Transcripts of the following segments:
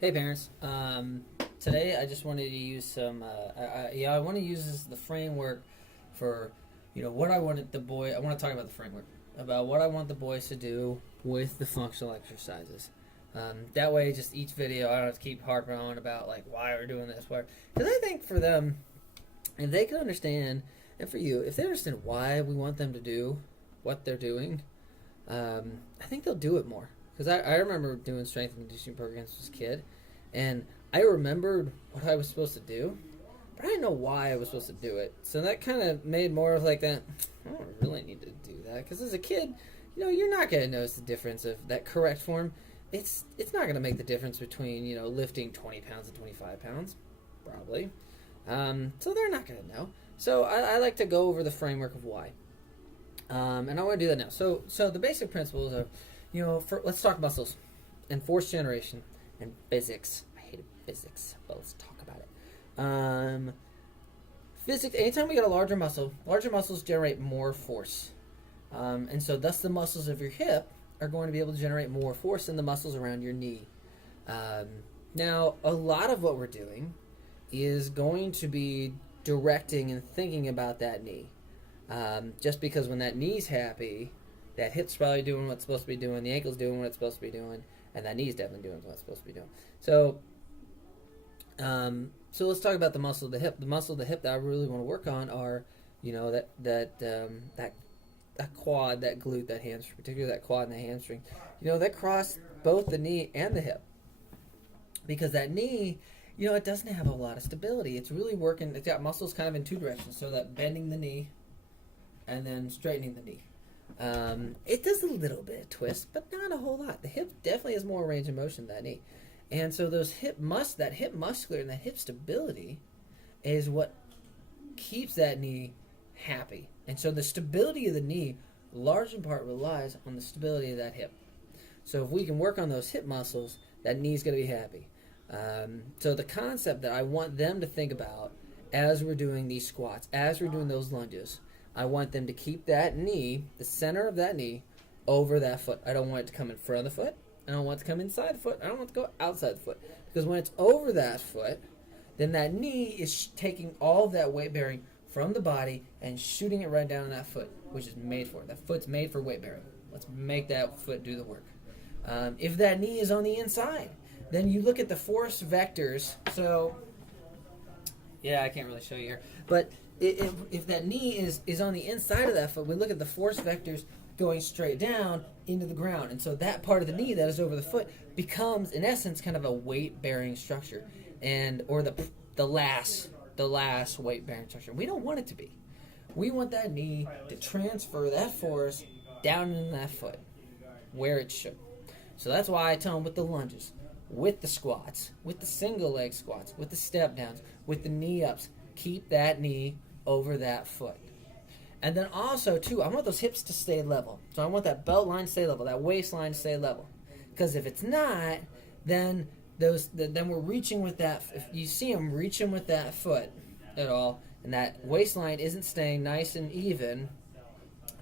Hey parents, today I just wanted to use some. I want to use this, the framework for, what I wanted the boy. I want to talk about the framework about what I want the boys to do with the functional exercises. That way, just each video, I don't have to keep harping on about like why we're doing this, why. Because I think for them, if they can understand, and for you, if they understand why we want them to do what they're doing, I think they'll do it more. Because I remember doing strength and conditioning programs as a kid, and I remembered what I was supposed to do, but I didn't know why I was supposed to do it. So that kind of made more of like that, I don't really need to do that. Because as a kid, you're not going to notice the difference of that correct form. It's not going to make the difference between, lifting 20 pounds and 25 pounds, probably. So they're not going to know. So I like to go over the framework of why. And I want to do that now. So the basic principles are, let's talk muscles and force generation and physics. I hated physics, but let's talk about it. Physics. Anytime we get a larger muscles generate more force, and so thus the muscles of your hip are going to be able to generate more force than the muscles around your knee. Now, a lot of what we're doing is going to be directing and thinking about that knee. Just because when that knee's happy, that hip's probably doing what it's supposed to be doing, the ankle's doing what it's supposed to be doing, and that knee's definitely doing what it's supposed to be doing. So let's talk about the muscle of the hip. The muscle of the hip that I really want to work on are, that quad, that glute, that hamstring, particularly that quad and the hamstring. That cross both the knee and the hip. Because that knee, it doesn't have a lot of stability. It's really working, it's got muscles kind of in two directions. So that bending the knee and then straightening the knee. It does a little bit of twist, but not a whole lot. The hip definitely has more range of motion than that knee. And so that hip muscular and that hip stability is what keeps that knee happy. And so the stability of the knee, large in part, relies on the stability of that hip. So if we can work on those hip muscles, that knee's going to be happy. So the concept that I want them to think about as we're doing these squats, as we're doing those lunges, I want them to keep that knee, the center of that knee, over that foot. I don't want it to come in front of the foot. I don't want it to come inside the foot. I don't want it to go outside the foot. Because when it's over that foot, then that knee is taking all of that weight bearing from the body and shooting it right down on that foot, which is made for it. That foot's made for weight bearing. Let's make that foot do the work. If that knee is on the inside, then you look at the force vectors. So, yeah, I can't really show you here. But if that knee is on the inside of that foot, we look at the force vectors going straight down into the ground. And so that part of the knee that is over the foot becomes, in essence, kind of a weight-bearing structure, or the last weight-bearing structure. We don't want it to be. We want that knee to transfer that force down in that foot, where it should. So that's why I tell them with the lunges, with the squats, with the single leg squats, with the step downs, with the knee ups, keep that knee over that foot. And then also, too, I want those hips to stay level. So I want that belt line to stay level, that waistline to stay level. Because if it's not, then we're reaching with that. If you see them reaching with that foot at all, and that waistline isn't staying nice and even,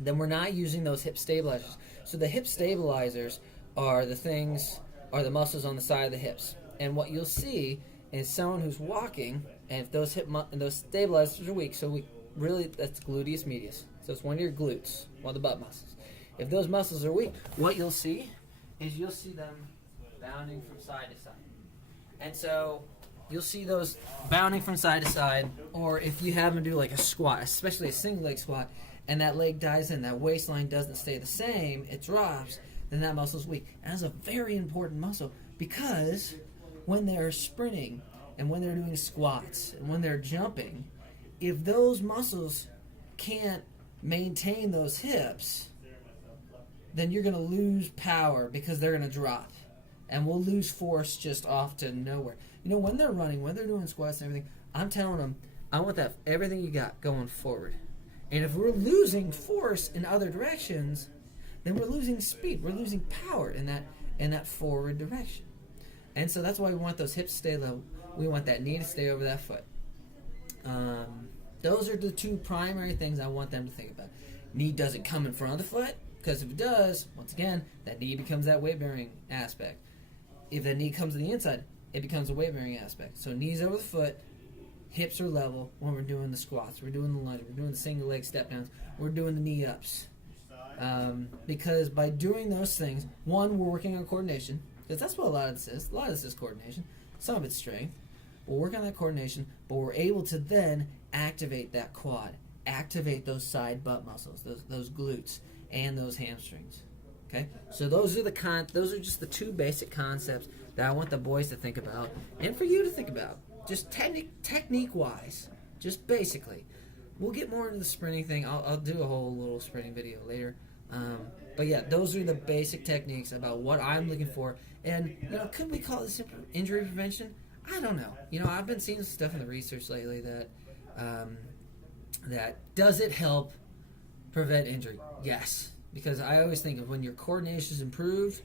then we're not using those hip stabilizers. So the hip stabilizers are the muscles on the side of the hips. And what you'll see is someone who's walking, and if those those stabilizers are weak, that's gluteus medius. So it's one of your glutes, one of the butt muscles. If those muscles are weak, what you'll see is you'll see them bounding from side to side. And so you'll see those bounding from side to side, or if you have them do like a squat, especially a single leg squat, and that leg dives in, that waistline doesn't stay the same, it drops, then that muscle's weak. And that's a very important muscle, because when they're sprinting and when they're doing squats and when they're jumping, if those muscles can't maintain those hips, then you're going to lose power because they're going to drop. And we'll lose force just off to nowhere. When they're running, when they're doing squats and everything, I'm telling them, I want that everything you got going forward. And if we're losing force in other directions, then we're losing speed. We're losing power in that forward direction. And so that's why we want those hips to stay low. We want that knee to stay over that foot. Those are the two primary things I want them to think about. Knee doesn't come in front of the foot, because if it does, once again, that knee becomes that weight-bearing aspect. If that knee comes to the inside, it becomes a weight bearing aspect. So knees over the foot, hips are level when we're doing the squats, we're doing the lunge, we're doing the single leg step downs, we're doing the knee ups. Because by doing those things, one, we're working on coordination, because that's what a lot of this is. A lot of this is coordination. Some of it's strength. We'll work on that coordination, but we're able to then activate that quad, activate those side butt muscles, those glutes, and those hamstrings. Okay, so those are just the two basic concepts that I want the boys to think about, and for you to think about, just technique wise, just basically. We'll get more into the sprinting thing. I'll do a whole little sprinting video later. But yeah, those are the basic techniques about what I'm looking for. And, could we call this injury prevention? I don't know. I've been seeing stuff in the research lately that does it help prevent injury? Yes. Because I always think of when your coordination is improved,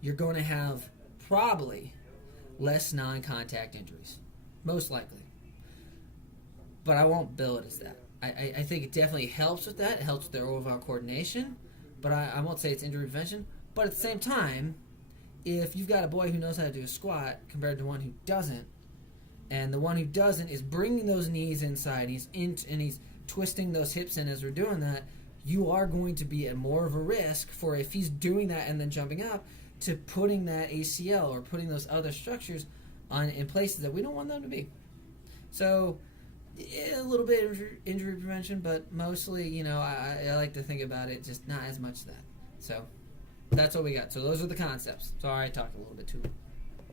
you're going to have probably less non-contact injuries. Most likely. But I won't bill it as that. I think it definitely helps with that. It helps with their overall coordination. But I won't say it's injury prevention. But at the same time, if you've got a boy who knows how to do a squat compared to one who doesn't, and the one who doesn't is bringing those knees inside, and he's twisting those hips in as we're doing that, you are going to be at more of a risk for, if he's doing that and then jumping up, to putting that ACL or putting those other structures in places that we don't want them to be. So, a little bit of injury prevention, but mostly, I like to think about it just not as much that. So, that's what we got. So, those are the concepts. Sorry, I talked a little bit too